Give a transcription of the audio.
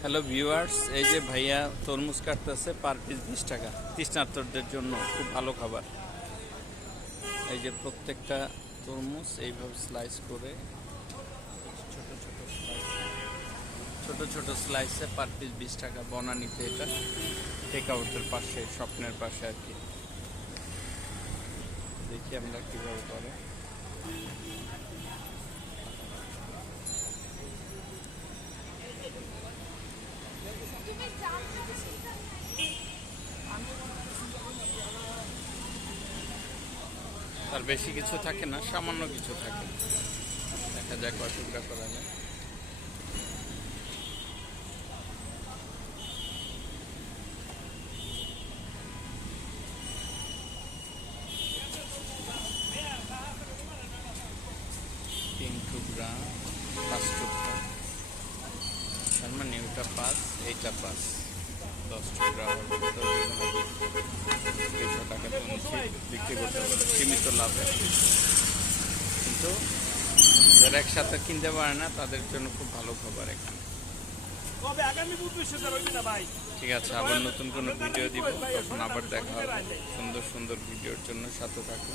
Hello viewers এই যে ভাইয়া তরমুজ কাটতেছে পার পিস বিশ টাকা। তৃষ্ণার্তদের জন্য খুব ভালো খাবার। এই যে প্রত্যেকটা তরমুজ এইভাবে স্লাইস করে, ছোট ছোট স্লাইস ছোট ছোট স্লাইসে পার পিস বিশ টাকা। বনানিতে এটা টেক আউটের পাশে, স্বপ্নের পাশে আর কি। দেখি আমরা কীভাবে করে। তার বেশি কিছু থাকে না, সামান্য কিছু থাকে। দেখা যাক অসুবিধা করা যায়। তিন টুকরা, পাঁচ টুকরা। তার মানে ওটা পাঁচ, এইটা পাঁচ। দশ টুকরা। সীমিত লাভে। কিন্তু যারা একসাথে কিনতে পারে না তাদের জন্য খুব ভালো খবর এখানে। ঠিক আছে আবার নতুন কোনো ভিডিও দিব তখন আবার দেখা হবে। সুন্দর সুন্দর ভিডিওর জন্য সাথে থাকুন।